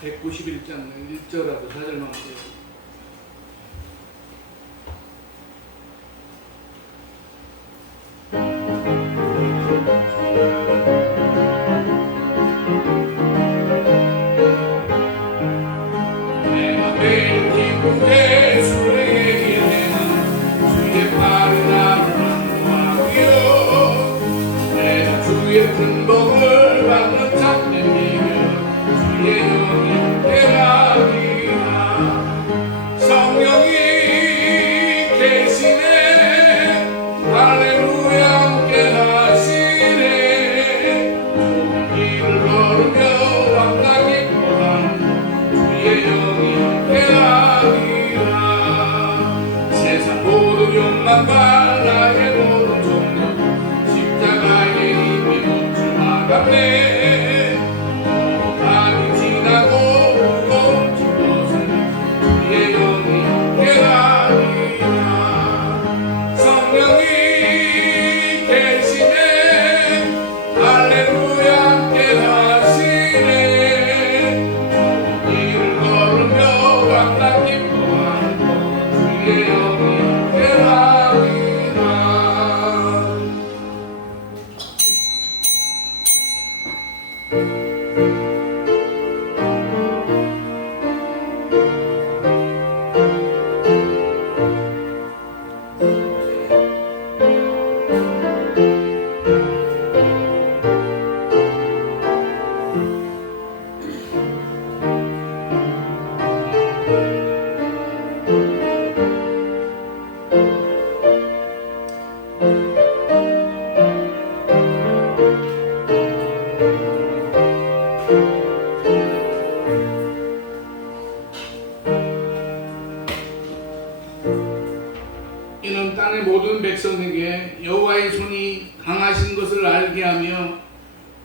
191장 1절하고 4절만 보세요. 이는 땅의 모든 백성에게 여호와의 손이 강하신 것을 알게 하며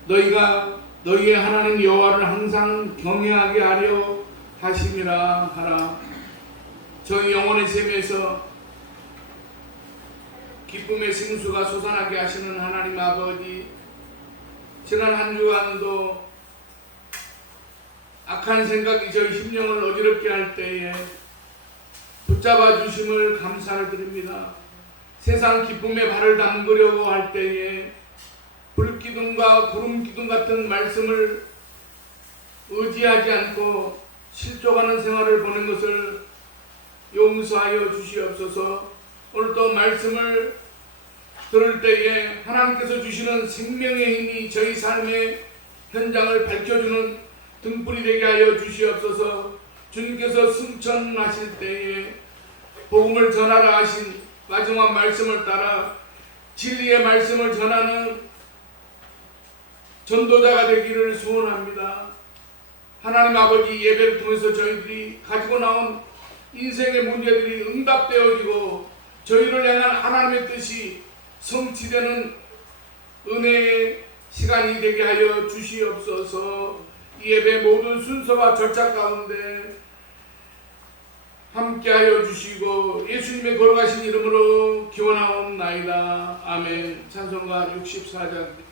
너희가 너희의 하나님 여호와를 항상 경외하게 하려 하심이라 하라. 저희 영혼의 샘에서 기쁨의 생수가 솟아나게 하시는 하나님 아버지, 지난 한 주간도 악한 생각이 저희 심령을 어지럽게 할 때에 붙잡아 주심을 감사를 드립니다. 세상 기쁨에 발을 담그려고 할 때에 불기둥과 구름기둥 같은 말씀을 의지하지 않고 실족하는 생활을 보낸 것을 용서하여 주시옵소서. 오늘도 말씀을 들을 때에 하나님께서 주시는 생명의 힘이 저희 삶의 현장을 밝혀주는 등불이 되게 하여 주시옵소서. 주님께서 승천하실 때에 복음을 전하라 하신 마지막 말씀을 따라 진리의 말씀을 전하는 전도자가 되기를 소원합니다. 하나님 아버지, 예배를 통해서 저희들이 가지고 나온 인생의 문제들이 응답되어지고 저희를 향한 하나님의 뜻이 성취되는 은혜의 시간이 되게 하여 주시옵소서. 이 예배 모든 순서와 절차 가운데 함께하여 주시고 예수님의 걸어가신 이름으로 기원하옵나이다. 아멘. 찬송가 64장.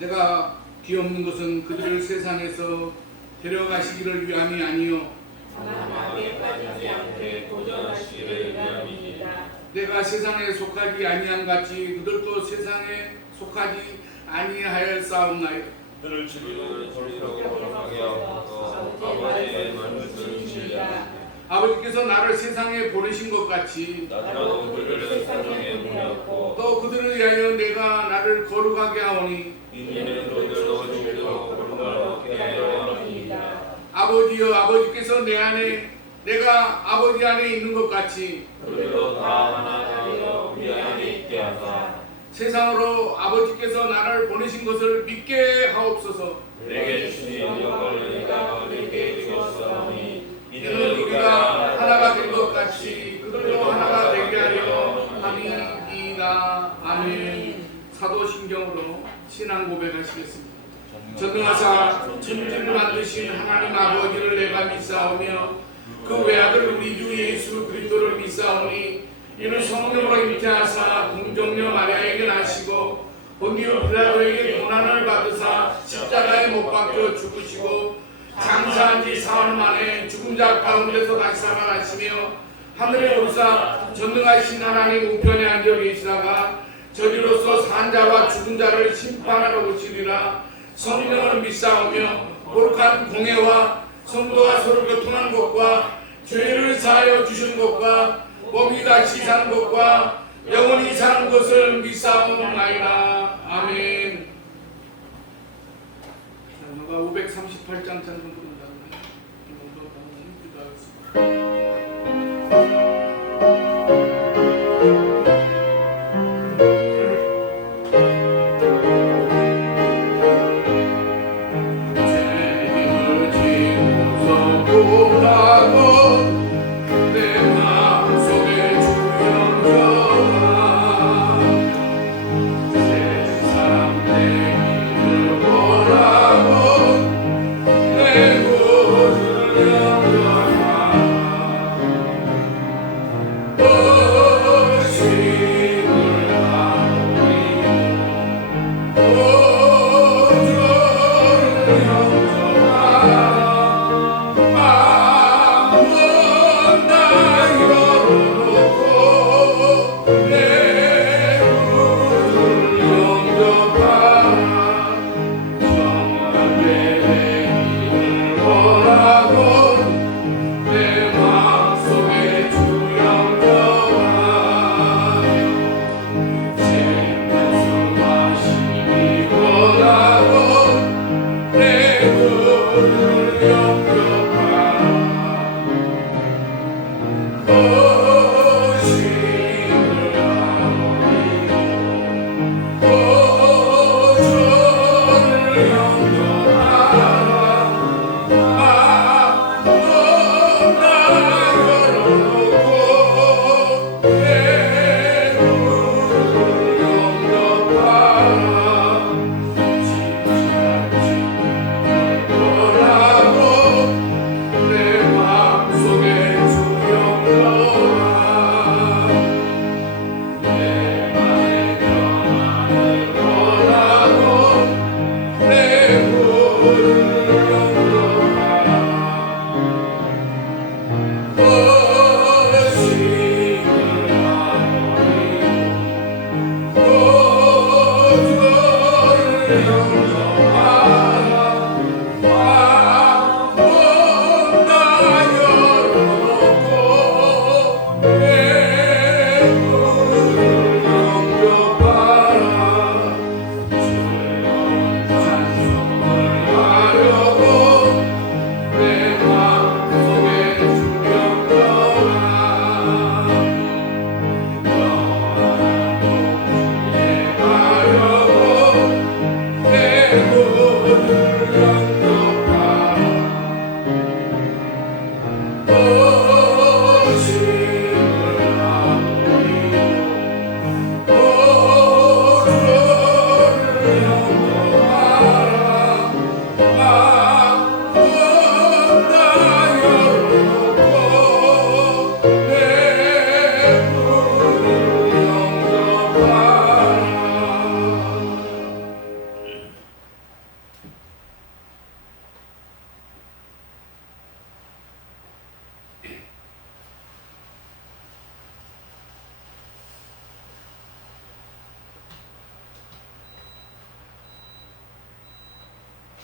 내가 귀없는 것은 그들을 세상에서 데려가시기를 위함이 아니요 다만 악에 빠지지 않게 도전하시기를 위함입니다. 내가 세상에 속하지 아니함 같이 그들도 세상에 속하지 아니하였사옵나요. 그들을 죽이는 소리로 하게 하옵소서. 아버지의 말씀을 진리하시되 아버지께서 나를 세상에 보내신 것 같이 나도 그들을 세상에 보내었고 또 그들을 위하여 내가 나를 거룩하게 하오니 이는 그들도 죽이고 거룩을 얻게 하려 함이니이다. 아버지여, 아버지께서 내 안에 내가 아버지 안에 있는 것 같이 그들도 다 하나 되어 우리 안에 있게 하사 세상으로 아버지께서 나를 보내신 것을 믿게 하옵소서. 내게 주신 영광을 내가 그들에게 주었사오니 이는 우리가 하나가 된 것 같이 그들도 하나가 되게 하려 함이니이다. 아멘. 사도신경으로 신앙 고백하시겠습니다. 전능하사 천지를 만드신 하나님 아버지를 내가 믿사오며 그 외아들 우리 주 예수 그리스도를 믿사오니 이는 성령으로 잉태하사 동정녀 마리아에게 나시고 본디오 빌라도에게 고난을 받으사 십자가에 못 박혀 죽으시고 장사한 지 사흘 만에 죽은 자 가운데서 다시 살아나시며 하늘에 오르사 전능하신 하나님 우편에 앉아 계시다가 저리로서 산 자와 죽은 자를 심판하러 오시리라. 성령을 믿사오며 거룩한 공회와 성도가 서로 교통한 것과 죄를 사하여 주신 것과 몸이 다시 사는 것과 영원히 사는 것을 믿사옵나이다. 아멘. 자, 538장 찬송 부른다는데 기도하겠습니다.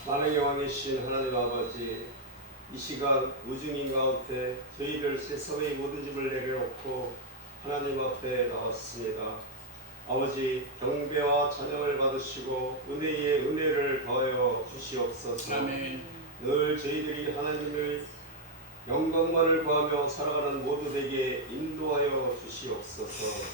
만왕의 왕이신 하나님 아버지, 이 시간 우중인 가운데 저희를 세상의 모든 짐을 내려놓고 하나님 앞에 나왔습니다. 아버지, 경배와 찬양을 받으시고 은혜에 은혜를 더하여 주시옵소서. 아멘. 늘 저희들이 하나님의 영광만을 구하며 살아가는 모두에게 인도하여 주시옵소서.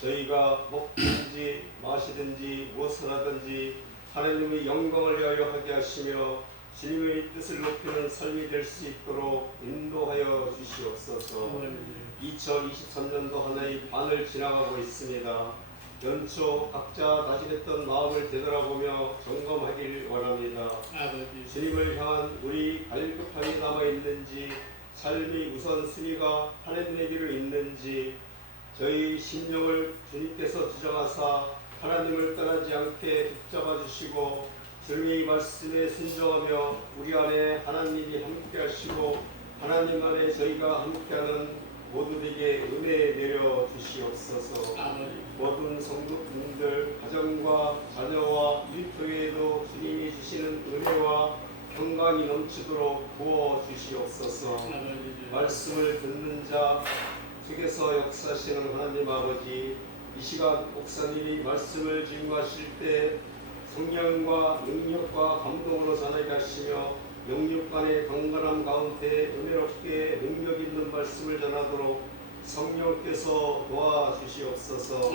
저희가 먹든지 마시든지 무엇을 하든지 하나님의 영광을 위하여 하게 하시며 주님의 뜻을 높이는 삶이 될 수 있도록 인도하여 주시옵소서. 2023년도 하나의 반을 지나가고 있습니다. 연초 각자 다짐했던 마음을 되돌아보며 점검하길 원합니다. 아버지 주님을 향한 우리 갈급함이 남아있는지, 삶의 우선순위가 하나님의 길로 있는지, 저희 심령을 주님께서 주장하사 하나님을 떠나지 않게 붙잡아 주시고 주님의 말씀에 순종하며 우리 안에 하나님이 함께 하시고 하나님 안에 저희가 함께하는 모두에게 은혜 내려 주시옵소서. 모든 성도분들 가정과 자녀와 일터에도 주님이 주시는 은혜와 평강이 넘치도록 부어 주시옵소서. 말씀을 듣는 자 속에서 역사하시는 하나님 아버지, 이 시간 목사님이 말씀을 증거하실 때 성령과 능력과 감동으로 전하게 하시며 영육간의 강건함 가운데 은혜롭게 능력 있는 말씀을 전하도록 성령께서 도와주시옵소서.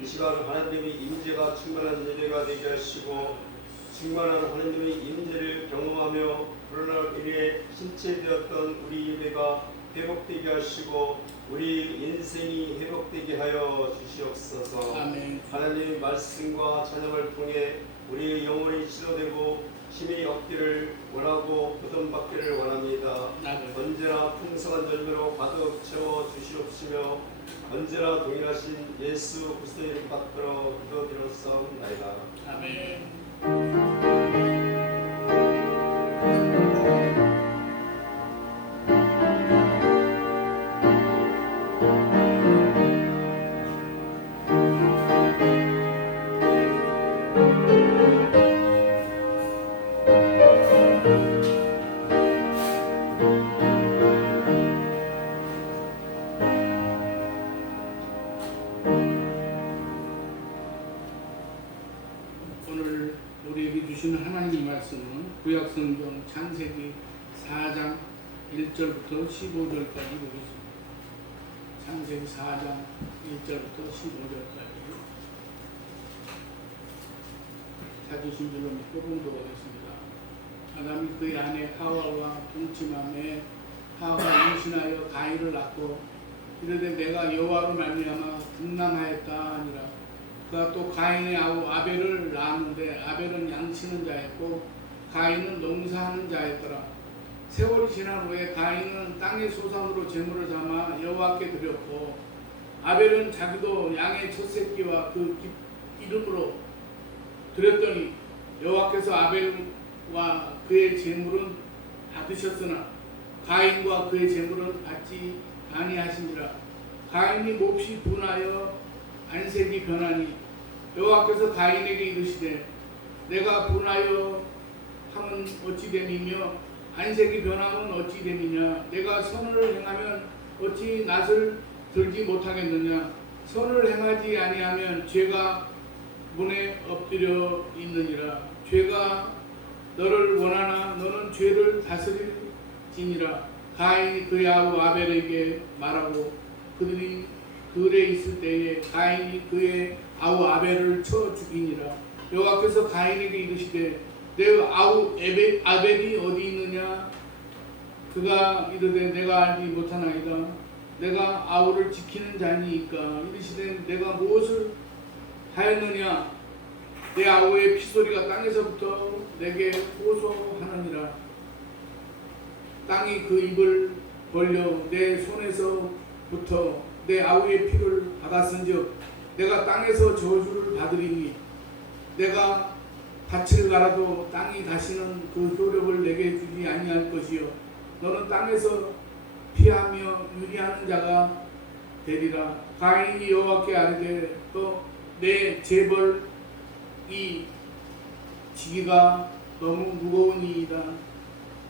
이 시간 하나님의 임재가 충만한 예배가 되게 하시고 충만한 하나님의 임재를 경험하며 그러나 이래 신체되었던 우리 예배가 회복되게 하시고 우리 인생이 회복되게 하여 주시옵소서. 하나님의 말씀과 찬양을 통해 우리의 영혼이 치료되고 힘이 얻기를 원하고 보존받기를 원합니다. 언제나 풍성한 열매로 가득 채워 주시옵시며 언제나 동일하신 예수 그리스도 이름 받들어 기도드렸사옵나이다. 아멘. 오늘 우리에게 주시는 하나님의 말씀은 구약성경 창세기 4장 1절부터 15절까지 보겠습니다. 창세기 4장 1절부터 15절까지 찾으신 줄로 믿고 봉독하겠습니다. 아담이 그의 아내 하와와 동침함에 하와가 임신하여 가인을 낳고 이르되 내가 여호와로 말미암아 등남하였다 하니라. 그가 또 가인의 아우 아벨을 낳았는데 아벨은 양치는 자였고 가인은 농사하는 자였더라. 세월이 지난 후에 가인은 땅의 소산으로 제물을 삼아 여호와께 드렸고 아벨은 자기도 양의 첫 새끼와 그 이름으로 드렸더니 여호와께서 아벨과 그의 제물은 받으셨으나 가인과 그의 제물은 받지 아니하시니라. 가인이 몹시 분하여 안색이 변하니 여호와께서 가인에게 이르시되 내가 분하여 함은 어찌 됨이며 안색이 변함은 어찌 됨이냐. 내가 선을 행하면 어찌 낯을 들지 못하겠느냐. 선을 행하지 아니하면 죄가 문에 엎드려 있느니라. 죄가 너를 원하나 너는 죄를 다스릴지니라. 가인이 그의 아우 아벨에게 말하고 그들이 들에 있을 때에 가인이 그의 아우 아벨을 쳐 죽이니라. 여호와께서 가인에게 이르시되 내 아우 아벨이 어디 있느냐. 그가 이르되 내가 알지 못하나이다. 내가 아우를 지키는 자니이까. 이르시되 내가 무엇을 하였느냐. 내 아우의 피소리가 땅에서부터 내게 호소하느니라. 땅이 그 입을 벌려 내 손에서부터 내 아우의 피를 받았은즉 내가 땅에서 저주를 받으리니 내가 밭을 갈아도 땅이 다시는 그 효력을 내게 주지 아니할 것이요 너는 땅에서 피하며 유리하는 자가 되리라. 가인이 여호와께 아뢰되 또 내 재벌 이 지기가 너무 무거우니이다.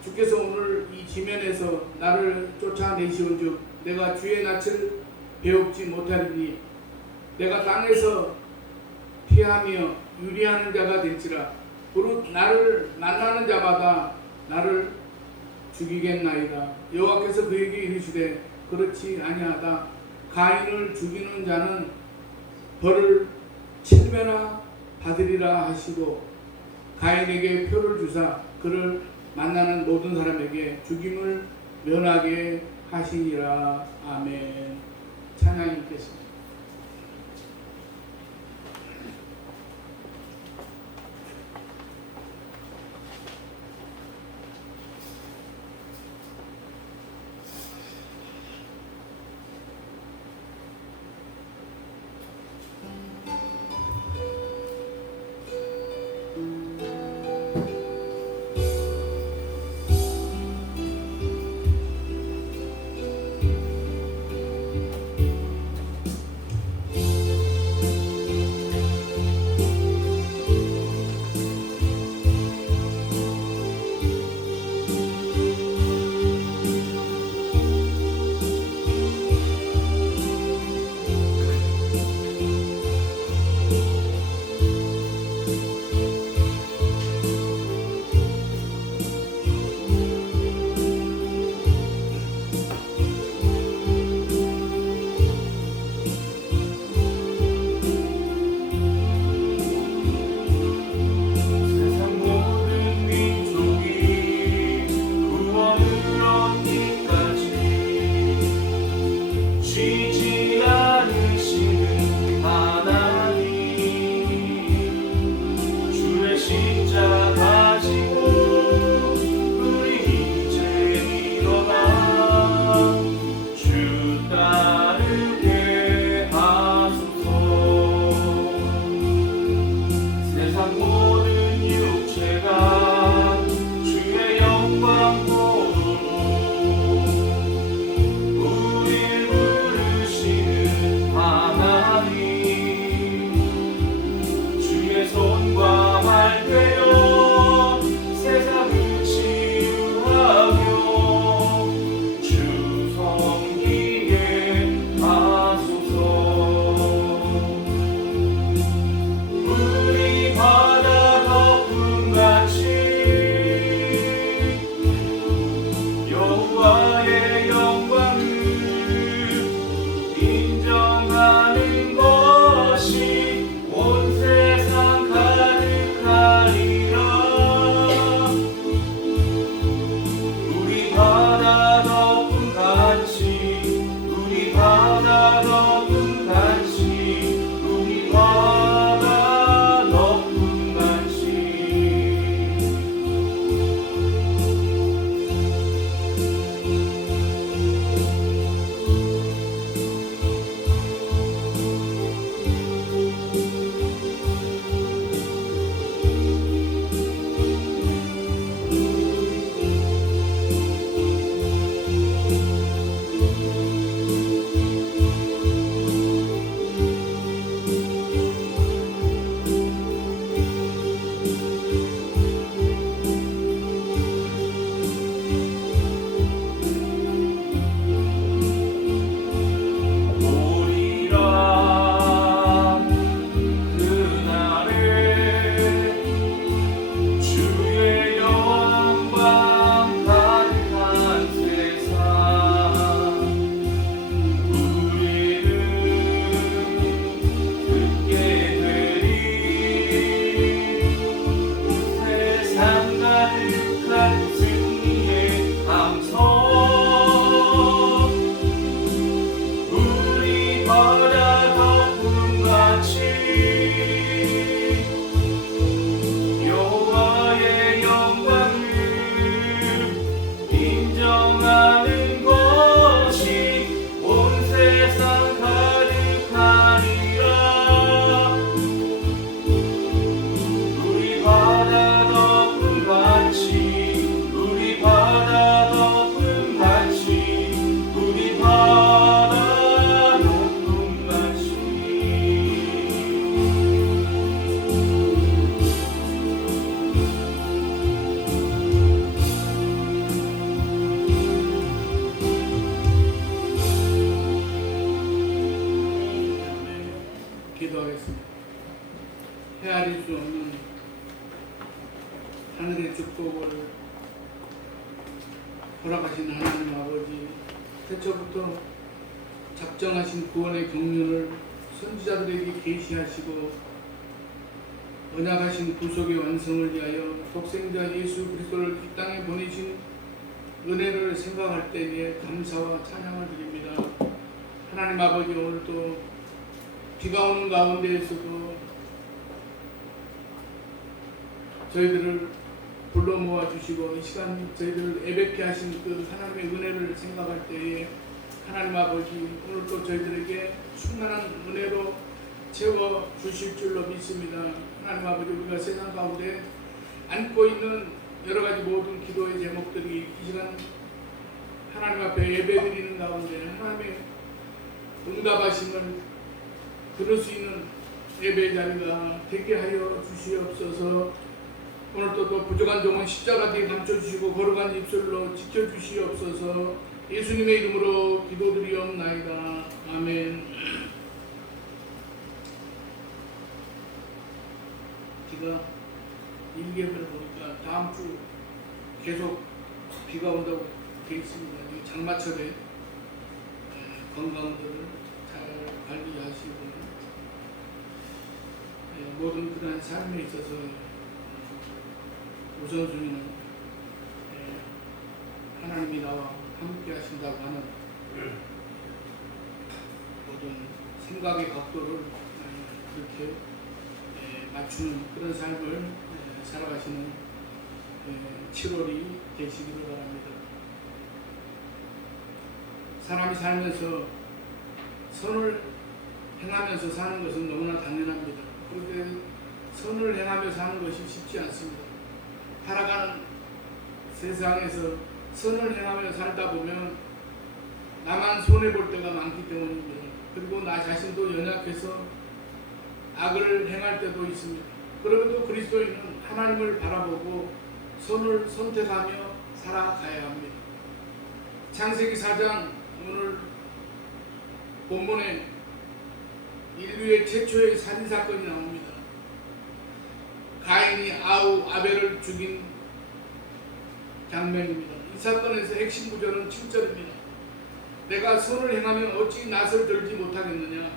주께서 오늘 이 지면에서 나를 쫓아내시온즉 내가 주의 낯을 배웁지 못하리니 내가 땅에서 피하며 유리하는 자가 될지라. 무릇 나를 만나는 자마다 나를 죽이겠나이다. 여호와께서 그에게 이르시되 그렇지 아니하다. 가인을 죽이는 자는 벌을 7배나 받으리라 하시고 가인에게 표를 주사 그를 만나는 모든 사람에게 죽임을 면하게 하시니라. 아멘. 찬양이 있겠습니다. 바다 덮음같이 여호와의 영광을 인정하는 것이 온 세상 가득하리라. 우리 바다 덮음같이 우리 바다 덮음같이 우리 바다 덮음같이 기도하겠습니다. 헤아릴 수 없는 하늘의 축복을 허락하신 하나님 아버지, 태초부터 작정하신 구원의 경륜을 선지자들에게 계시하시고 언약하신 구속의 완성을 위하여 독생자 예수 그리스도를 이 땅에 보내신 은혜를 생각할 때에 감사와 찬양을 드립니다. 하나님 아버지, 오늘도 비가 오는 가운데에서도 저희들을 불러 모아 주시고 이 시간 저희들을 예배케 하신 그 하나님의 은혜를 생각할 때에 하나님 아버지, 오늘도 저희들에게 충만한 은혜로 채워 주실 줄로 믿습니다. 하나님 아버지, 우리가 세상 가운데 안고 있는 여러 가지 모든 기도의 제목들이 이 시간 하나님 앞에 예배드리는 가운데 하나님의 응답하심을 들을 수 있는 예배 자리가 되게 하여 주시옵소서. 오늘도 또 부족한 종은 십자가 뒤에 감춰주시고 거룩한 입술로 지켜주시옵소서. 예수님의 이름으로 기도드리옵나이다. 아멘. 제가 일기예배를 보니까 다음 주 계속 비가 온다고 되어 있습니다. 이 장마철에 건강들을 잘 관리하시고 모든 그러한 삶에 있어서 우선순위는 하나님이 나와 함께 하신다고 하는 모든 생각의 각도를 그렇게 맞추는 그런 삶을 살아가시는 7월이 되시기를 바랍니다. 사람이 살면서 선을 행하면서 사는 것은 너무나 당연합니다. 그런데 선을 행하며 사는 것이 쉽지 않습니다. 살아가는 세상에서 선을 행하며 살다 보면 나만 손해볼 때가 많기 때문입니다. 그리고 나 자신도 연약해서 악을 행할 때도 있습니다. 그럼에도 그리스도인은 하나님을 바라보고 선을 선택하며 살아가야 합니다. 창세기 4장 오늘 본문에 인류의 최초의 살인사건이 나옵니다. 가인이 아벨을 죽인 장면입니다. 이 사건에서 핵심 구절은 7절입니다. 내가 선을 행하면 어찌 낯을 들지 못하겠느냐.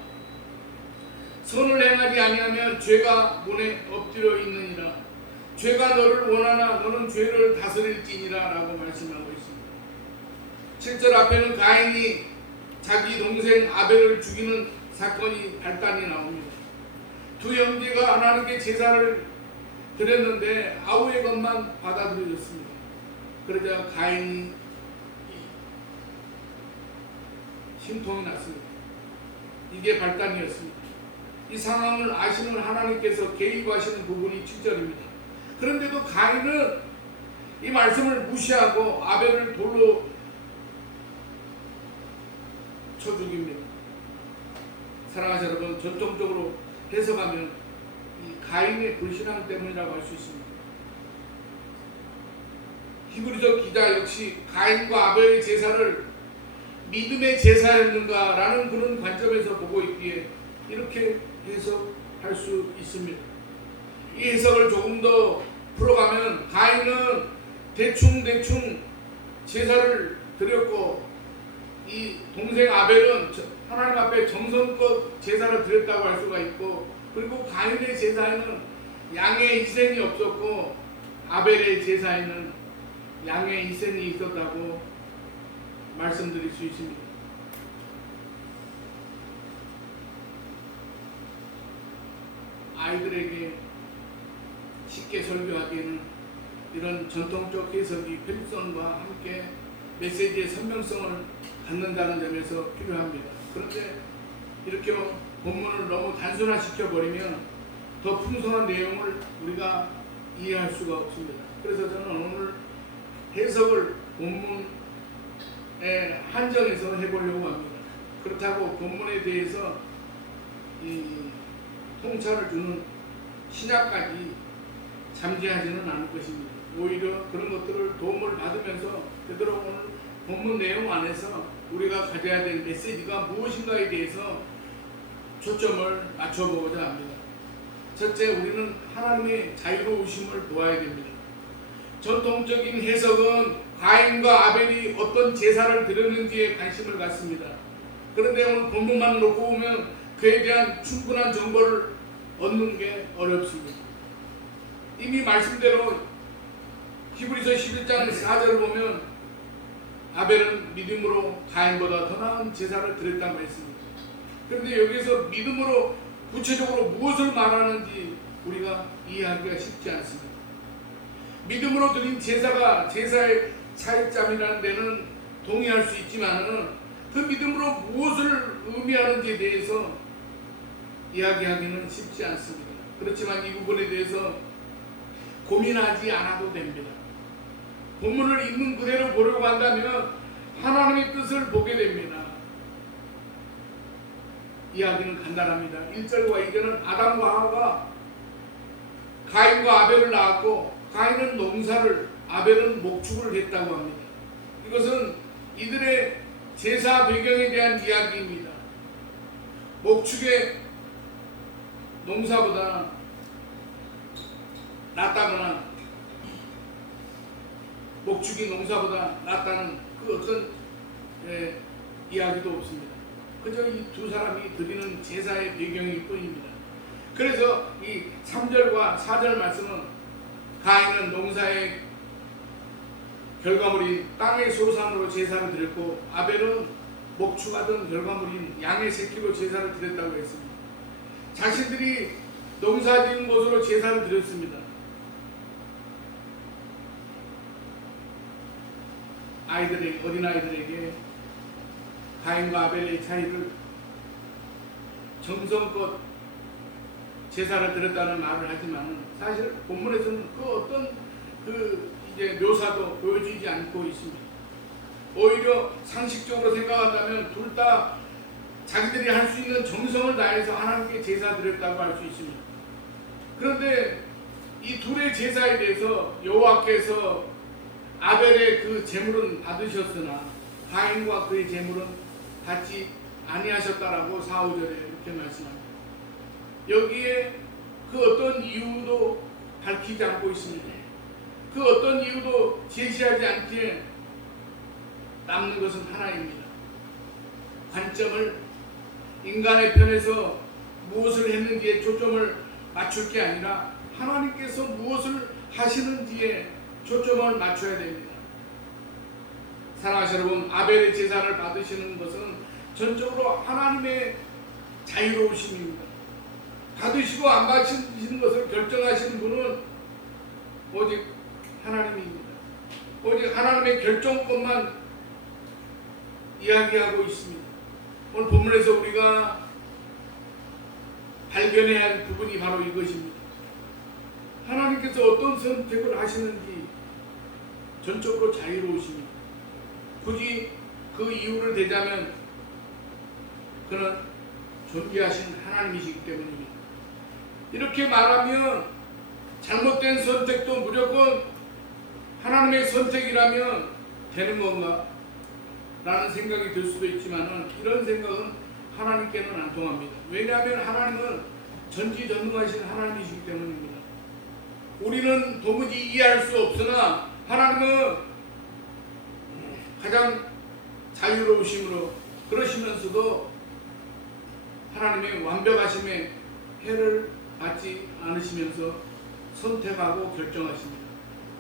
선을 행하지 아니하면 죄가 문에 엎드려 있느니라. 죄가 너를 원하나 너는 죄를 다스릴지니라 라고 말씀하고 있습니다. 7절 앞에는 가인이 자기 동생 아벨을 죽이는 사건이 발단이 나옵니다. 두 형제가 하나님께 제사를 드렸는데 아우의 것만 받아들여졌습니다. 그러자 가인이 심통이 났습니다. 이게 발단이었습니다. 이 상황을 아시는 하나님께서 개입하시는 부분이 7절입니다. 그런데도 가인은 이 말씀을 무시하고 아벨을 돌로 쳐 죽입니다. 사랑하는 여러분, 전통적으로 해석하면 이 가인의 불신앙 때문이라고 할 수 있습니다. 히브리서 기자 역시 가인과 아벨의 제사를 믿음의 제사였는가라는 그런 관점에서 보고 있기에 이렇게 해석할 수 있습니다. 이 해석을 조금 더 풀어가면 가인은 대충 제사를 드렸고 이 동생 아벨은 하나님 앞에 정성껏 제사를 드렸다고 할 수가 있고, 그리고 가인의 제사에는 양의 희생이 없었고 아벨의 제사에는 양의 희생이 있었다고 말씀드릴 수 있습니다. 아이들에게 쉽게 설교하기에는 이런 전통적 해석이 편집성과 함께 메시지의 선명성을 갖는다는 점에서 필요합니다. 그런데 이렇게 본문을 너무 단순화시켜 버리면 더 풍성한 내용을 우리가 이해할 수가 없습니다. 그래서 저는 오늘 해석을 본문에 한정해서 해보려고 합니다. 그렇다고 본문에 대해서 이 통찰을 주는 신약까지 잠재하지는 않을 것입니다. 오히려 그런 것들을 도움을 받으면서 되도록 오늘 본문 내용 안에서 우리가 가져야 될 메시지가 무엇인가에 대해서 초점을 맞춰보고자 합니다. 첫째, 우리는 하나님의 자유로우심을 보아야 됩니다. 전통적인 해석은 가인과 아벨이 어떤 제사를 드렸는지에 관심을 갖습니다. 그런데 오늘 본문만 놓고 보면 그에 대한 충분한 정보를 얻는 게 어렵습니다. 이미 말씀대로 히브리서 11장 4절을 보면 아벨은 믿음으로 가인보다 더 나은 제사를 드렸다고 했습니다. 그런데 여기서 믿음으로 구체적으로 무엇을 말하는지 우리가 이해하기가 쉽지 않습니다. 믿음으로 드린 제사가 제사의 차이점이라는 데는 동의할 수 있지만 그 믿음으로 무엇을 의미하는지에 대해서 이야기하기는 쉽지 않습니다. 그렇지만 이 부분에 대해서 고민하지 않아도 됩니다. 본문을 있는 그대로 보려고 한다면 하나님의 뜻을 보게 됩니다. 이야기는 간단합니다. 1절과 2절은 아담과 하와가 가인과 아벨을 낳았고 가인은 농사를 아벨은 목축을 했다고 합니다. 이것은 이들의 제사 배경에 대한 이야기입니다. 목축의 농사보다 낫다거나 목축이 농사보다 낫다는 그 어떤 이야기도 없습니다. 그저 이 두 사람이 드리는 제사의 배경일 뿐입니다. 그래서 이 3절과 4절 말씀은 가인은 농사의 결과물인 땅의 소산으로 제사를 드렸고 아벨은 목축하던 결과물인 양의 새끼로 제사를 드렸다고 했습니다. 자신들이 농사지은 곳으로 제사를 드렸습니다. 어린아이들에게 가인과 아벨의 차이를 정성껏 제사를 드렸다는 말을 하지만 사실 본문에서는 그 어떤 이제 묘사도 보여지지 않고 있습니다. 오히려 상식적으로 생각한다면 둘 다 자기들이 할 수 있는 정성을 다해서 하나님께 제사 드렸다고 할 수 있습니다. 그런데 이 둘의 제사에 대해서 여호와께서 아벨의 그 제물은 받으셨으나 가인과 그의 제물은 받지 아니하셨다라고 4, 5절에 이렇게 말씀합니다. 여기에 그 어떤 이유도 밝히지 않고 있습니다. 그 어떤 이유도 제시하지 않기에 남는 것은 하나입니다. 관점을 인간의 편에서 무엇을 했는지에 초점을 맞출 게 아니라 하나님께서 무엇을 하시는지에 초점을 맞춰야 됩니다. 사랑하시는 여러분, 아벨의 제사를 받으시는 것은 전적으로 하나님의 자유로우심입니다. 받으시고 안 받으시는 것을 결정하시는 분은 오직 하나님입니다. 오직 하나님의 결정권만 이야기하고 있습니다. 오늘 본문에서 우리가 발견해야 할 부분이 바로 이것입니다. 하나님께서 어떤 선택을 하시는지 전적으로 자유로우십니다. 굳이 그 이유를 대자면 그는 존귀하신 하나님이시기 때문입니다. 이렇게 말하면 잘못된 선택도 무조건 하나님의 선택이라면 되는 건가? 라는 생각이 들 수도 있지만 이런 생각은 하나님께는 안 통합니다. 왜냐하면 하나님은 전지전능하신 하나님이시기 때문입니다. 우리는 도무지 이해할 수 없으나 하나님은 가장 자유로우심으로 그러시면서도 하나님의 완벽하심에 해를 받지 않으시면서 선택하고 결정하십니다.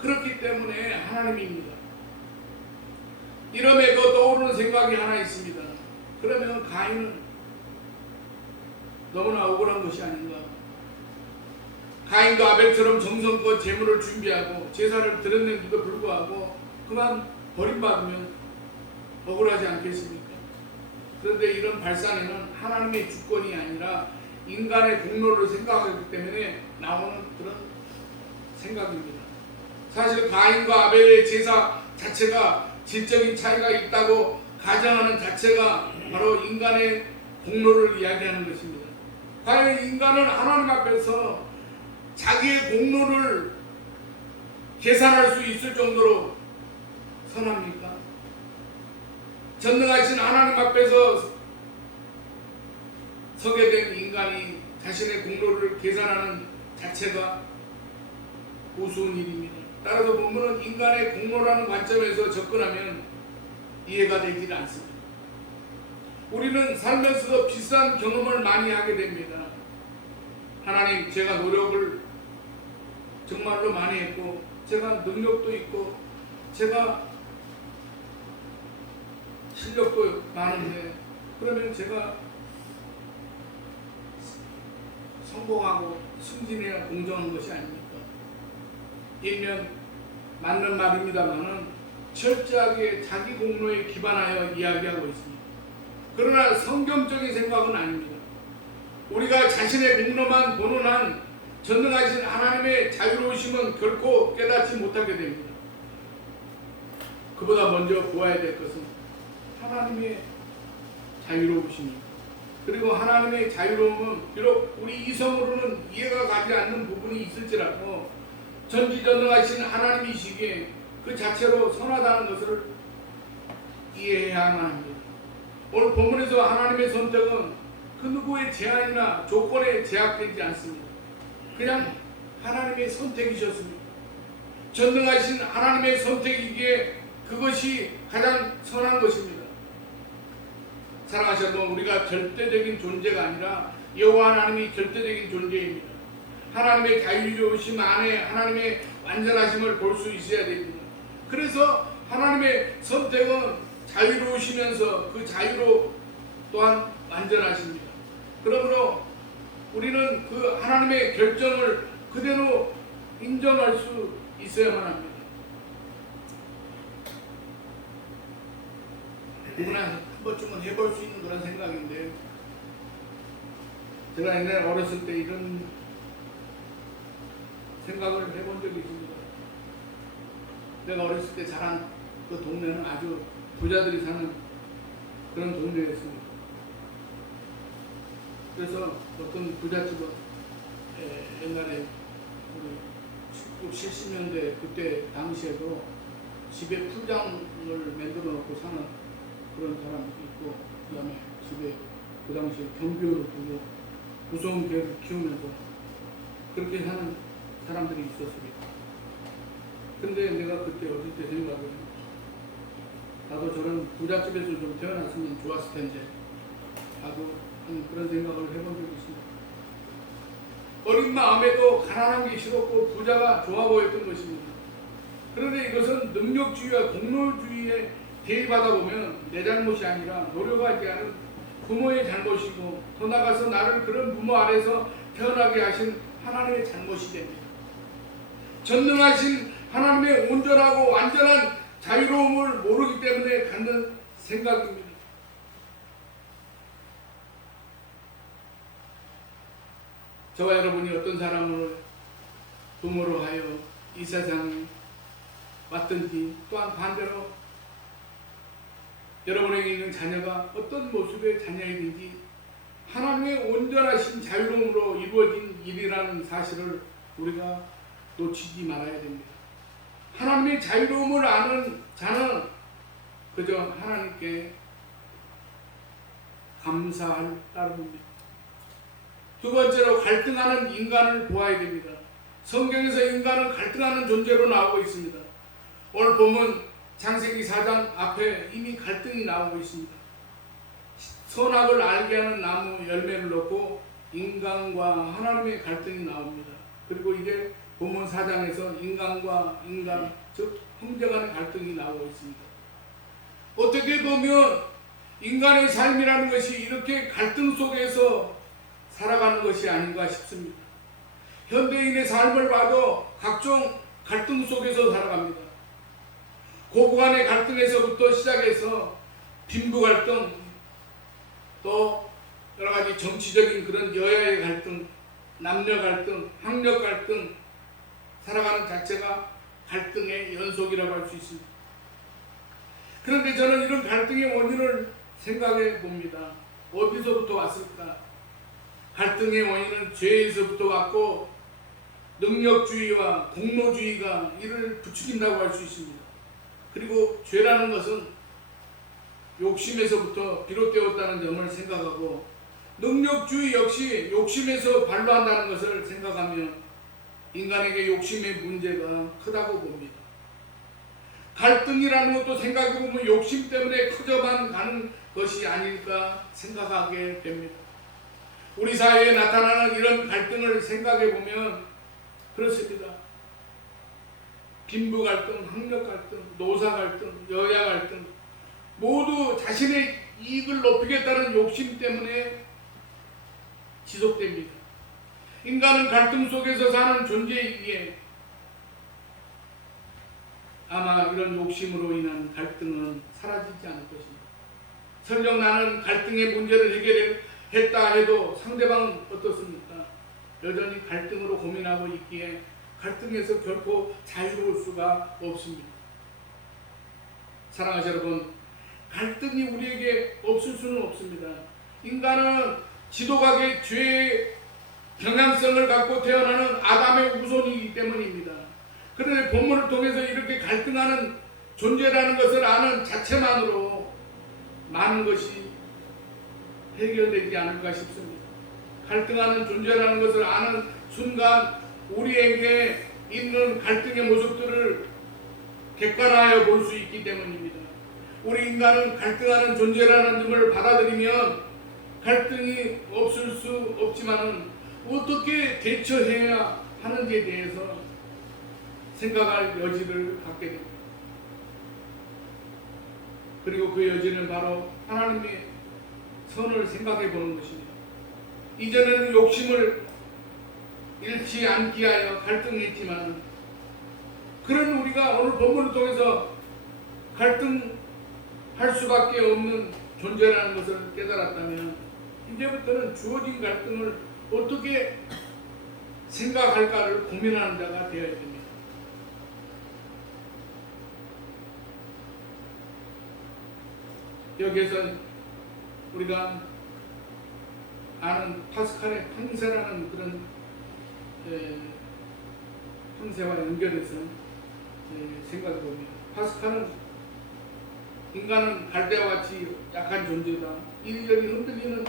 그렇기 때문에 하나님입니다. 이름에 그 떠오르는 생각이 하나 있습니다. 그러면 가인은 너무나 억울한 것이 아닌가. 가인도 아벨처럼 정성껏 제물을 준비하고 제사를 드렸는데도 불구하고 그만 버림받으면 억울하지 않겠습니까? 그런데 이런 발상에는 하나님의 주권이 아니라 인간의 공로를 생각하기 때문에 나오는 그런 생각입니다. 사실 가인과 아벨의 제사 자체가 질적인 차이가 있다고 가정하는 자체가 바로 인간의 공로를 이야기하는 것입니다. 과연 인간은 하나님 앞에서 자기의 공로를 계산할 수 있을 정도로 선합니까? 전능하신 하나님 앞에서 서게 된 인간이 자신의 공로를 계산하는 자체가 우스운 일입니다. 따라서 본문은 인간의 공로라는 관점에서 접근하면 이해가 되질 않습니다. 우리는 살면서 비싼 경험을 많이 하게 됩니다. 하나님, 제가 노력을 정말로 많이 했고 제가 능력도 있고 제가 실력도 많은데 그러면 제가 성공하고 승진해야 공정한 것이 아닙니까? 일면 맞는 말입니다만은 철저하게 자기 공로에 기반하여 이야기하고 있습니다. 그러나 성경적인 생각은 아닙니다. 우리가 자신의 공로만 보는 한 전능하신 하나님의 자유로우심은 결코 깨닫지 못하게 됩니다. 그보다 먼저 보아야 될 것은 하나님의 자유로우심입니다. 그리고 하나님의 자유로움은 비록 우리 이성으로는 이해가 가지 않는 부분이 있을지라도 전지전능하신 하나님이시기에 그 자체로 선하다는 것을 이해해야만 합니다. 오늘 본문에서 하나님의 선택은 그 누구의 제한이나 조건에 제약되지 않습니다. 그냥 하나님의 선택이셨습니다. 전능하신 하나님의 선택이기에 그것이 가장 선한 것입니다. 사랑하셨던 우리가 절대적인 존재가 아니라 여호와 하나님이 절대적인 존재입니다. 하나님의 자유로우심 안에 하나님의 완전하심을 볼 수 있어야 됩니다. 그래서 하나님의 선택은 자유로우시면서 그 자유로 또한 완전하십니다. 그러므로 우리는 그 하나님의 결정을 그대로 인정할 수 있어야만 합니다. 누구나 한 번쯤은 해볼 수 있는 그런 생각인데, 제가 옛날에 어렸을 때 이런 생각을 해본 적이 있습니다. 내가 어렸을 때 자란 그 동네는 아주 부자들이 사는 그런 동네였습니다. 그래서 어떤 부잣집은 옛날에 60, 70년대 그때 당시에도 집에 풀장을 만들어 놓고 사는 그런 사람도 있고, 그 다음에 집에 그 당시에 경비원을 두고 무서운 개를 키우면서 그렇게 사는 사람들이 있었습니다. 근데 내가 그때 어릴 때 생각을, 나도 저런 부잣집에서 좀 태어났으면 좋았을 텐데 하고 그런 생각을 해본 적이 있습니다. 어린 마음에도 가난한 게 싫었고 부자가 좋아 보였던 것입니다. 그런데 이것은 능력주의와 공로주의에 대입하다 보면 내 잘못이 아니라 노력하지 않은 부모의 잘못이고, 더 나아가서 나를 그런 부모 아래서 태어나게 하신 하나님의 잘못이 됩니다. 전능하신 하나님의 온전하고 완전한 자유로움을 모르기 때문에 갖는 생각입니다. 저와 여러분이 어떤 사람을 부모로 하여 이 세상에 왔든지, 또한 반대로 여러분에게 있는 자녀가 어떤 모습의 자녀이든지 하나님의 온전하신 자유로움으로 이루어진 일이라는 사실을 우리가 놓치지 말아야 됩니다. 하나님의 자유로움을 아는 자는 그저 하나님께 감사할 따름입니다. 두 번째로 갈등하는 인간을 보아야 됩니다. 성경에서 인간은 갈등하는 존재로 나오고 있습니다. 오늘 보면 창세기 4장 앞에 이미 갈등이 나오고 있습니다. 선악을 알게 하는 나무 열매를 넣고 인간과 하나님의 갈등이 나옵니다. 그리고 이제 본문 4장에서 인간과 인간, 즉 형제 간의 갈등이 나오고 있습니다. 어떻게 보면 인간의 삶이라는 것이 이렇게 갈등 속에서 살아가는 것이 아닌가 싶습니다. 현대인의 삶을 봐도 각종 갈등 속에서 살아갑니다. 고부간의 갈등에서부터 시작해서 빈부 갈등, 또 여러 가지 정치적인 그런 여야의 갈등, 남녀 갈등, 학력 갈등, 살아가는 자체가 갈등의 연속이라고 할 수 있습니다. 그런데 저는 이런 갈등의 원인을 생각해 봅니다. 어디서부터 왔을까? 갈등의 원인은 죄에서부터 왔고 능력주의와 공로주의가 이를 부추긴다고 할 수 있습니다. 그리고 죄라는 것은 욕심에서부터 비롯되었다는 점을 생각하고 능력주의 역시 욕심에서 발로한다는 것을 생각하면 인간에게 욕심의 문제가 크다고 봅니다. 갈등이라는 것도 생각해보면 욕심 때문에 커져만 가는 것이 아닐까 생각하게 됩니다. 우리 사회에 나타나는 이런 갈등을 생각해보면 그렇습니다. 빈부 갈등, 학력 갈등, 노사 갈등, 여야 갈등 모두 자신의 이익을 높이겠다는 욕심 때문에 지속됩니다. 인간은 갈등 속에서 사는 존재이기에 아마 이런 욕심으로 인한 갈등은 사라지지 않을 것입니다. 설령 나는 갈등의 문제를 해결했다 해도 상대방은 어떻습니까? 여전히 갈등으로 고민하고 있기에 갈등에서 결코 자유로울 수가 없습니다. 사랑하는 여러분, 갈등이 우리에게 없을 수는 없습니다. 인간은 지독하게 죄의 경향성을 갖고 태어나는 아담의 후손이기 때문입니다. 그런데 본문을 통해서 이렇게 갈등하는 존재라는 것을 아는 자체만으로 많은 것이 해결되지 않을까 싶습니다. 갈등하는 존재라는 것을 아는 순간 우리에게 있는 갈등의 모습들을 객관하여 볼 수 있기 때문입니다. 우리 인간은 갈등하는 존재라는 점을 받아들이면 갈등이 없을 수 없지만은 어떻게 대처해야 하는지에 대해서 생각할 여지를 갖게 됩니다. 그리고 그 여지는 바로 하나님의 선을 생각해 보는 것입니다. 이전에는 욕심을 잃지 않기 하여 갈등했지만 그런 우리가 오늘 본문을 통해서 갈등할 수밖에 없는 존재라는 것을 깨달았다면 이제부터는 주어진 갈등을 어떻게 생각할까를 고민하는 자가 되어야 됩니다. 여기에서 우리가 아는 파스칼의 판세라는 그런 판세와 연결해서 생각해 봅니다. 파스칼은 인간은 갈대와 같이 약한 존재다. 이리저리 흔들리는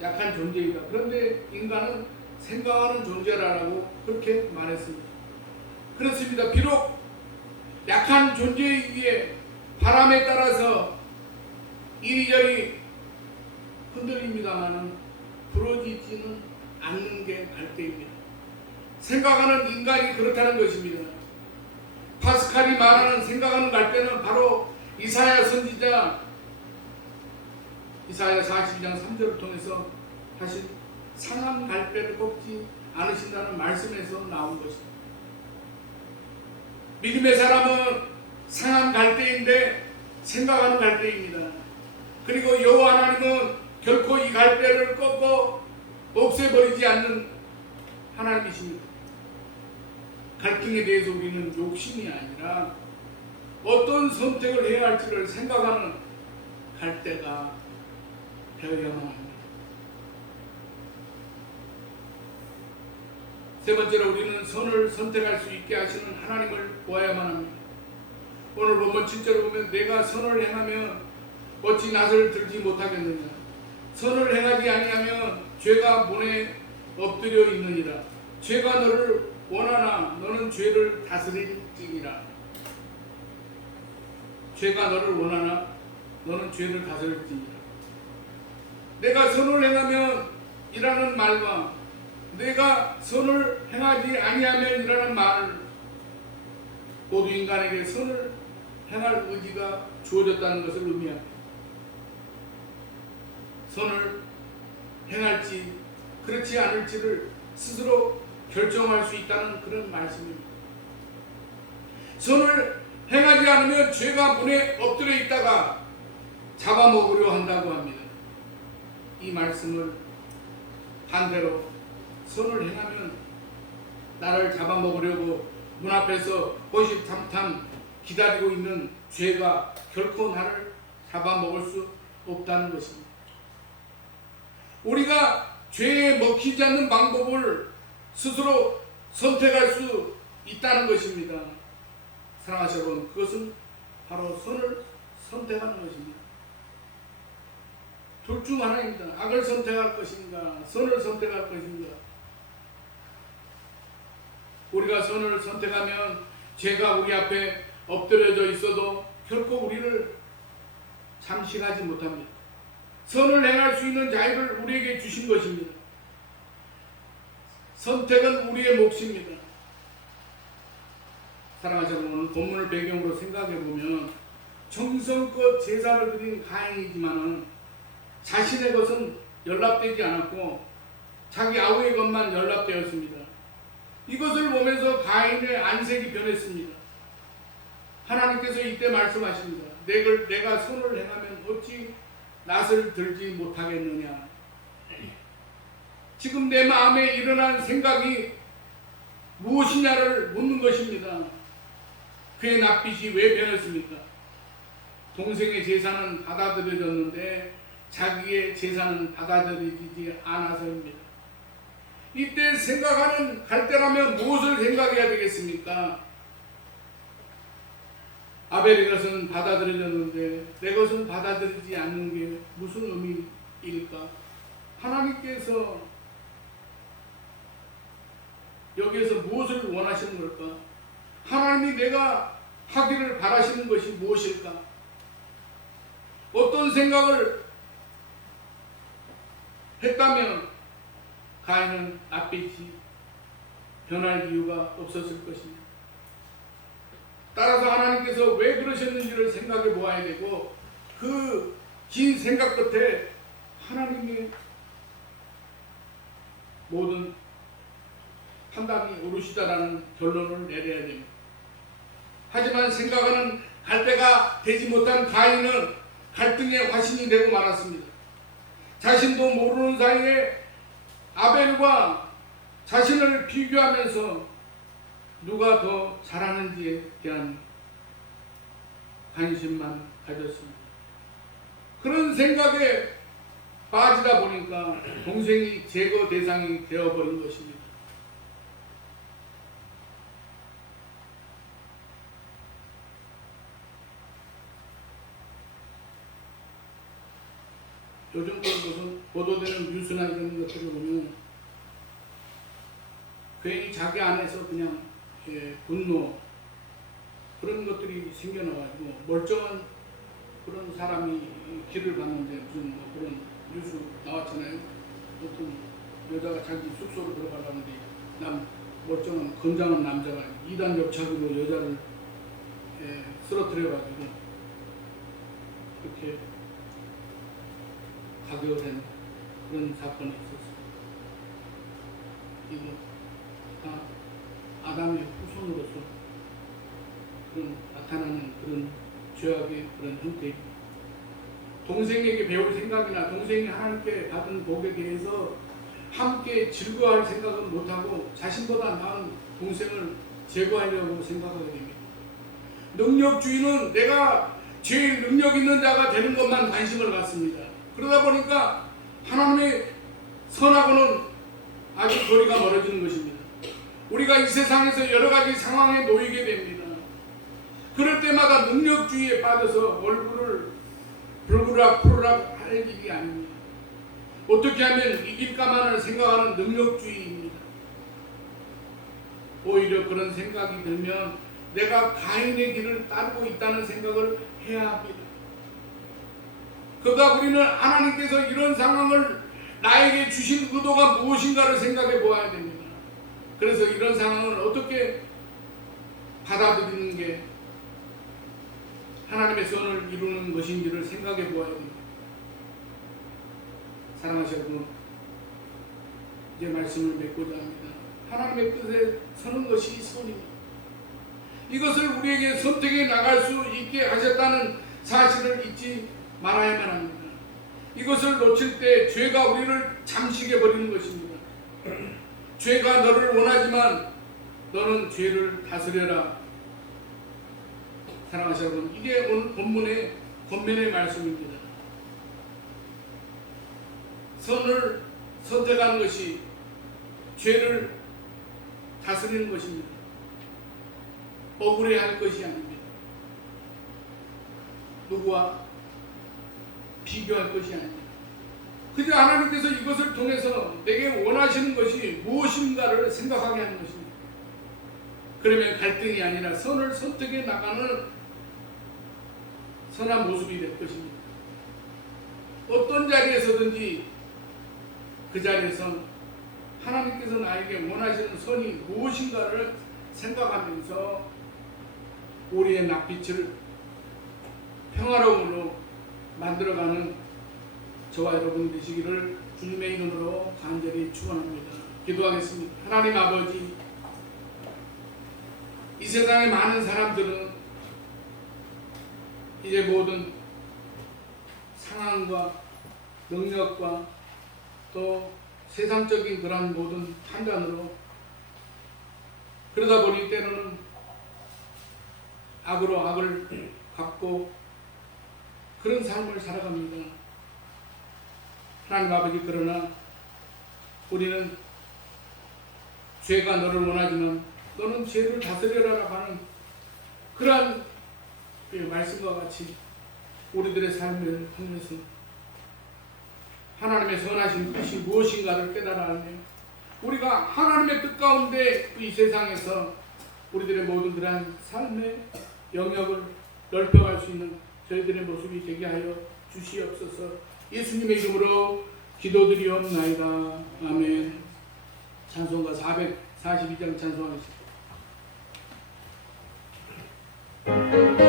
약한 존재이다. 그런데 인간은 생각하는 존재라고 그렇게 말했습니다. 그렇습니다. 비록 약한 존재이기에 바람에 따라서 이리저리 흔들립니다만은 부러지지는 않는 게 갈대입니다. 생각하는 인간이 그렇다는 것입니다. 파스칼이 말하는 생각하는 갈대는 바로 이사야 선지자 이사야 42장 3절을 통해서 하신 상한 갈대를 꺾지 않으신다는 말씀에서 나온 것입니다. 믿음의 사람은 상한 갈대인데 생각하는 갈대입니다. 그리고 여호와 하나님은 결코 이 갈대를 꺾어 없애버리지 않는 하나님이십니다. 갈등에 대해서 우리는 욕심이 아니라 어떤 선택을 해야 할지를 생각하는 갈대가 되어야만 합니다. 세 번째로 우리는 선을 선택할 수 있게 하시는 하나님을 보아야만 합니다. 오늘 본문 7절을 보면 내가 선을 행하면 어찌 낯을 들지 못하겠느냐. 선을 행하지 아니하면 죄가 문에 엎드려 있느니라. 죄가 너를 원하나 너는 죄를 다스릴지니라. 죄가 너를 원하나 너는 죄를 다스릴지니라. 내가 선을 행하면 이라는 말과 내가 선을 행하지 아니하면 이라는 말을 모두 인간에게 선을 행할 의지가 주어졌다는 것을 의미합니다. 선을 행할지 그렇지 않을지를 스스로 결정할 수 있다는 그런 말씀입니다. 선을 행하지 않으면 죄가 문에 엎드려 있다가 잡아먹으려 한다고 합니다. 이 말씀을 반대로 선을 행하면 나를 잡아먹으려고 문 앞에서 호시탐탐 기다리고 있는 죄가 결코 나를 잡아먹을 수 없다는 것입니다. 우리가 죄에 먹히지 않는 방법을 스스로 선택할 수 있다는 것입니다. 사랑하시는 여러분, 그것은 바로 선을 선택하는 것입니다. 둘 중 하나입니다. 악을 선택할 것인가, 선을 선택할 것인가. 우리가 선을 선택하면 죄가 우리 앞에 엎드려져 있어도 결코 우리를 잠식하지 못합니다. 선을 행할 수 있는 자유를 우리에게 주신 것입니다. 선택은 우리의 몫입니다. 사랑하시는 오늘 본문을 배경으로 생각해 보면 정성껏 제사를 드린 가인이지만은 자신의 것은 연락되지 않았고 자기 아우의 것만 연락되었습니다. 이것을 보면서 가인의 안색이 변했습니다. 하나님께서 이때 말씀하십니다. 내가 선을 행하면 어찌 낯을 들지 못하겠느냐. 지금 내 마음에 일어난 생각이 무엇이냐를 묻는 것입니다. 그의 낯빛이 왜 변했습니까? 동생의 제사는 받아들여졌는데 자기의 제사는 받아들여지지 않아서입니다. 이때 생각하는 갈대라면 무엇을 생각해야 되겠습니까? 아벨의 것은 받아들여졌는데 내 것은 받아들이지 않는 게 무슨 의미일까? 하나님께서 여기에서 무엇을 원하시는 걸까? 하나님이 내가 하기를 바라시는 것이 무엇일까? 어떤 생각을 했다면 가인은 낯빛이 변할 이유가 없었을 것입니다. 따라서 하나님께서 왜 그러셨는지를 생각해 보아야 되고 그 긴 생각 끝에 하나님의 모든 판단이 옳으시다라는 결론을 내려야 됩니다. 하지만 생각하는 갈대가 되지 못한 가인은 갈등의 화신이 되고 말았습니다. 자신도 모르는 사이에 아벨과 자신을 비교하면서 누가 더 잘하는지에 대한 관심만 가졌습니다. 그런 생각에 빠지다 보니까 동생이 제거 대상이 되어버린 것입니다. 요즘 무슨 보도되는 뉴스나 이런 것들을 보면 괜히 자기 안에서 그냥 분노 그런 것들이 생겨나가지고 멀쩡한 그런 사람이 길을 갔는데 무슨 뭐 그런 뉴스 나왔잖아요. 어떤 여자가 자기 숙소로 들어가려는데 멀쩡한 건장한 남자가 이단 접착으로 여자를 쓰러뜨려가지고 그렇게 가결된 그런 사건이 있었습니다. 이거 다 아담의 후손으로서 그런 나타나는 그런 죄악의 그런 형태입니다. 동생에게 배울 생각이나 동생이 하나님께 받은 복에 대해서 함께 즐거워할 생각은 못하고 자신보다 나은 동생을 제거하려고 생각하게 됩니다. 능력주의는 내가 제일 능력 있는 자가 되는 것만 관심을 갖습니다. 그러다 보니까 하나님의 선하고는 아주 거리가 멀어지는 것입니다. 우리가 이 세상에서 여러 가지 상황에 놓이게 됩니다. 그럴 때마다 능력주의에 빠져서 얼굴을 불그락 할 일이 아닙니다. 어떻게 하면 이길까만을 생각하는 능력주의입니다. 오히려 그런 생각이 들면 내가 가인의 길을 따르고 있다는 생각을 해야 합니다. 그러다 우리는 하나님께서 이런 상황을 나에게 주신 의도가 무엇인가를 생각해 보아야 됩니다. 그래서 이런 상황을 어떻게 받아들이는 게 하나님의 선을 이루는 것인지를 생각해 보아야 됩니다. 사랑하시는 여러분, 이제 말씀을 맺고자 합니다. 하나님의 뜻에 서는 것이 선입니다. 이것을 우리에게 선택해 나갈 수 있게 하셨다는 사실을 잊지 말아야만 합니다. 이것을 놓칠 때 죄가 우리를 잠식해 버리는 것입니다. 죄가 너를 원하지만 너는 죄를 다스려라. 사랑하시는 여러분, 이게 오늘 본문의 권면의 말씀입니다. 선을 선택하는 것이 죄를 다스리는 것입니다. 억울해할 것이 아닙니다. 누구와 비교할 것이 아닙니다. 그저 하나님께서 이것을 통해서 내게 원하시는 것이 무엇인가를 생각하게 하는 것입니다. 그러면 갈등이 아니라 선을 선택해 나가는 선한 모습이 될 것입니다. 어떤 자리에서든지 그 자리에서 하나님께서 나에게 원하시는 선이 무엇인가를 생각하면서 우리의 낯빛을 평화로움으로 만들어가는 저와 여러분 되시기를 주님의 이름으로 간절히 축원합니다. 기도하겠습니다. 하나님 아버지, 이 세상의 많은 사람들은 이제 모든 상황과 능력과 또 세상적인 그런 모든 판단으로 그러다 보니 때로는 악으로 악을 갚고 그런 삶을 살아갑니다. 하나님 아버지, 그러나 우리는 죄가 너를 원하지만 너는 죄를 다스려라 하는 그러한 말씀과 같이 우리들의 삶을 통해서 하나님의 선하신 뜻이 무엇인가를 깨달아 알며 우리가 하나님의 뜻 가운데 이 세상에서 우리들의 모든 그러한 삶의 영역을 넓혀갈 수 있는 저희들의 모습이 되게 하여 주시옵소서. 예수님의 이름으로 기도드리옵나이다. 아멘. 찬송가 442장 찬송하겠습니다. 주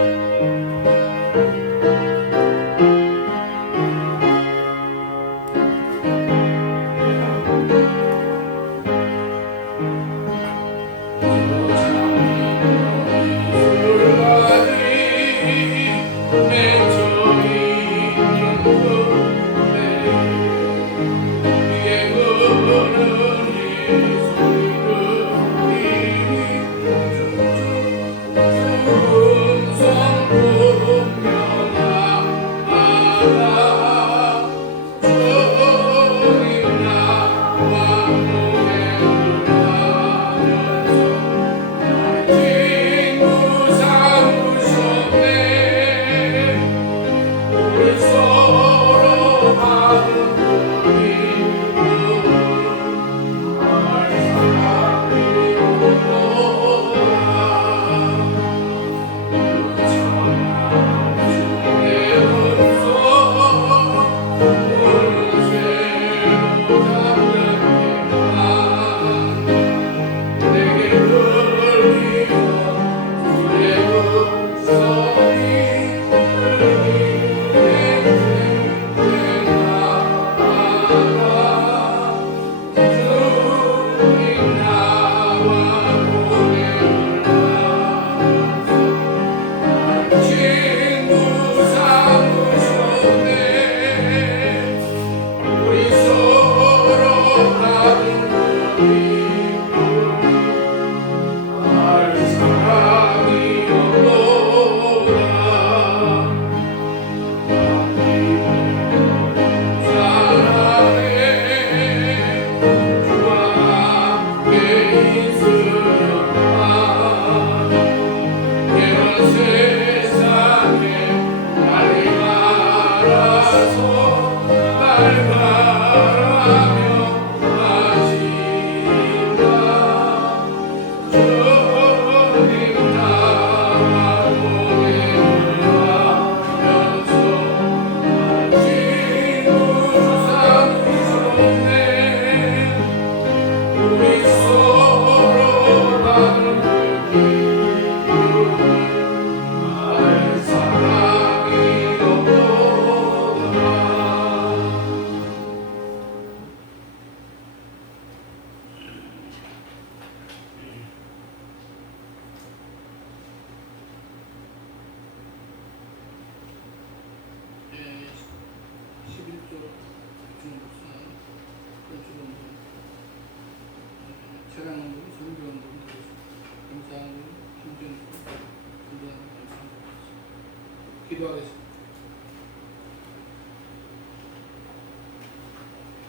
기도하겠습니다.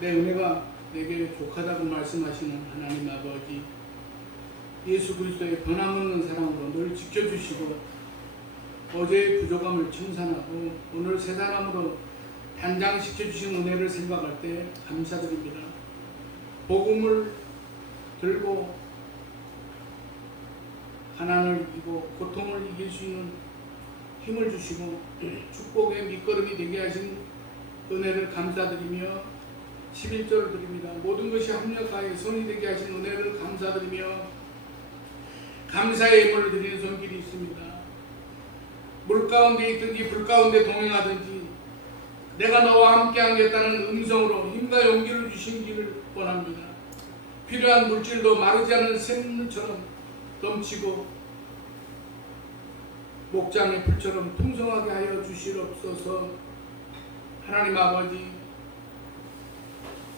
내 은혜가 내게 족하다고 말씀하시는 하나님 아버지, 예수 그리스도의 변함없는 사랑으로 늘 지켜주시고 어제의 부족함을 청산하고 오늘 새 사람으로 단장시켜주신 은혜를 생각할 때 감사드립니다. 복음을 들고 가난을 이기고 고통을 이길 수 있는 힘을 주시고 축복의 밑거름이 되게 하신 은혜를 감사드리며 11절 드립니다. 모든 것이 합력하여 선이 되게 하신 은혜를 감사드리며 감사의 예물을 드리는 손길이 있습니다. 물 가운데 있든지 불 가운데 동행하든지 내가 너와 함께 하겠다는 음성으로 힘과 용기를 주시기를 원합니다. 필요한 물질도 마르지 않는 샘물처럼 넘치고 목장의 풀처럼 풍성하게 하여 주시옵소서. 하나님 아버지,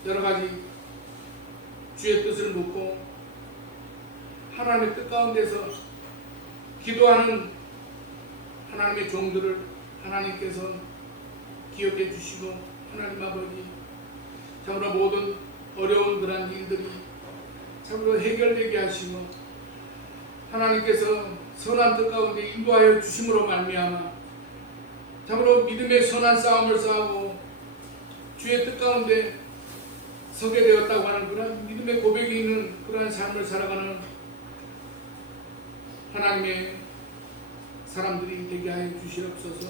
여러 가지 주의 뜻을 묻고 하나님의 뜻 가운데서 기도하는 하나님의 종들을 하나님께서 기억해 주시고 하나님 아버지, 참으로 모든 어려운 그런 일들이 참으로 해결되게 하시고 하나님께서 선한 뜻 가운데 인도하여 주심으로 말미암아 참으로 믿음의 선한 싸움을 싸우고 주의 뜻 가운데 서게 되었다고 하는 그런 믿음의 고백이 있는 그러한 삶을 살아가는 하나님의 사람들이 되게 하여 주시옵소서.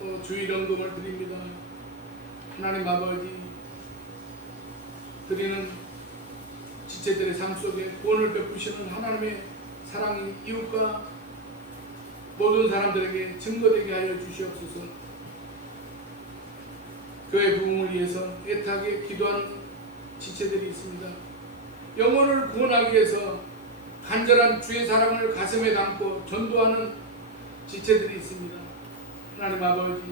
또 주일 헌금을 드립니다. 하나님 아버지, 드리는 지체들의 삶 속에 구원을 베푸시는 하나님의 사랑이 이웃과 모든 사람들에게 증거되게 하여 주시옵소서. 교회 부흥을 위해서 애타게 기도하는 지체들이 있습니다. 영혼을 구원하기 위해서 간절한 주의 사랑을 가슴에 담고 전도하는 지체들이 있습니다. 하나님 아버지,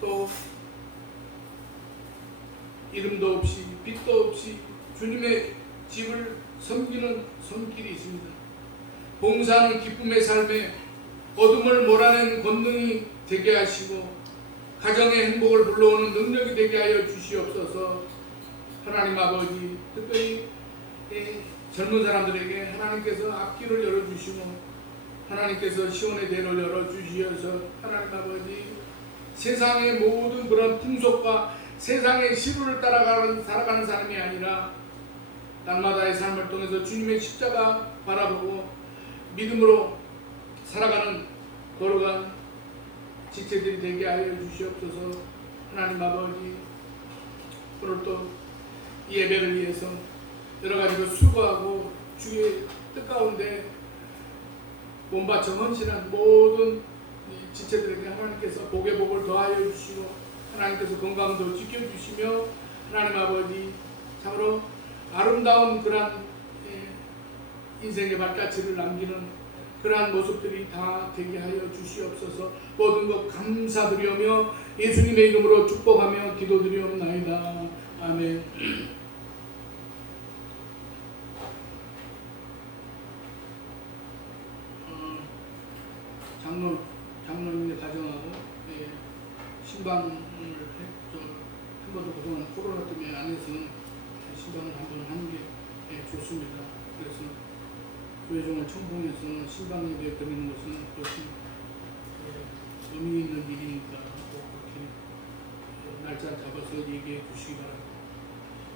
또 이름도 없이 빛도 없이 주님의 집을 섬기는 손길이 있습니다. 봉사하는 기쁨의 삶에 어둠을 몰아낸 권능이 되게 하시고 가정의 행복을 불러오는 능력이 되게 하여 주시옵소서. 하나님 아버지, 특별히 젊은 사람들에게 하나님께서 앞길을 열어주시고 하나님께서 시온의 대를 열어주시어서 하나님 아버지, 세상의 모든 그런 풍속과 세상의 시루를 따라가는 살아가는 사람이 아니라 날마다의 삶을 통해서 주님의 십자가 바라보고 믿음으로 살아가는 걸어간 지체들이 되게 하여 주시옵소서. 하나님 아버지, 오늘 또 이 예배를 위해서 여러 가지로 수고하고 주의 뜻 가운데 몸바쳐 헌신한 모든 지체들에게 하나님께서 복의 복을 더하여 주시고 하나님께서 건강도 지켜주시며 하나님 아버지, 참으로 아름다운 그러한 인생의 발자취를 남기는 그러한 모습들이 다 되게 하여 주시옵소서. 모든 것 감사드리며 예수님의 이름으로 축복하며 기도드리옵나이다. 아멘. 장로님의 가정하고 신방을 한 번도 그동안 코로나 때문에 안 해서 신방을 한 번 하는 게 좋습니다. 그래서 교회종을 청봉해서 신방에 대해 드리는 것은 역시 의미 있는 일이니까 꼭 그렇게 날짜 잡아서 얘기해 주시기 바랍니다.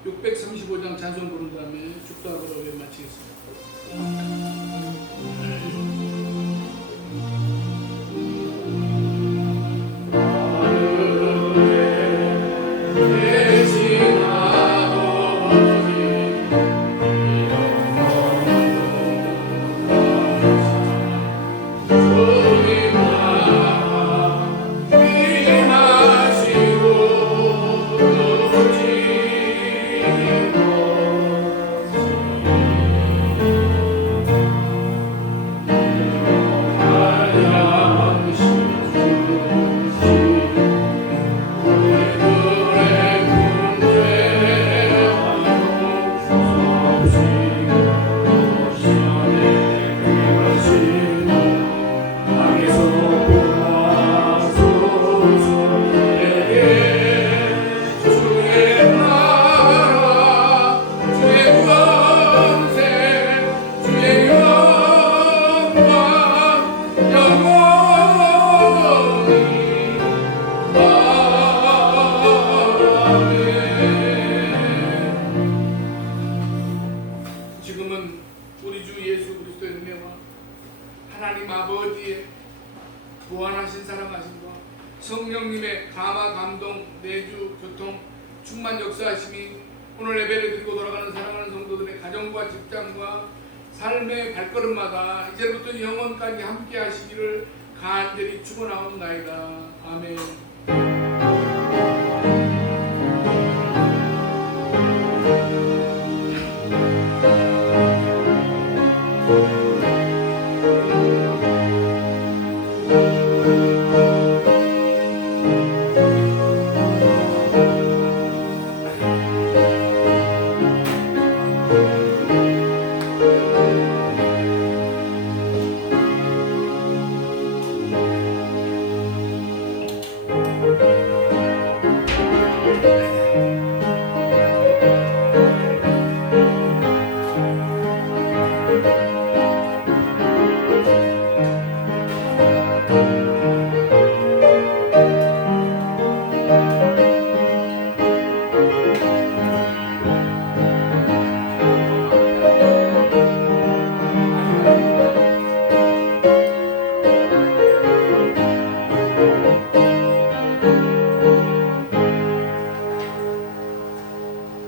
635장 찬송 부른 다음에 축도하고 예배 마치겠습니다. 충만 역사하심이 오늘 예배를 드리고 돌아가는 사랑하는 성도들의 가정과 직장과 삶의 발걸음마다 이제부터 영원까지 함께 하시기를 간절히 축원하옵나이다. 아멘.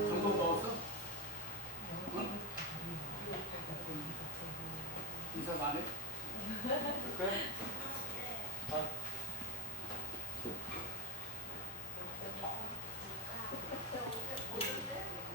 전복 먹었어? 인사 안 해?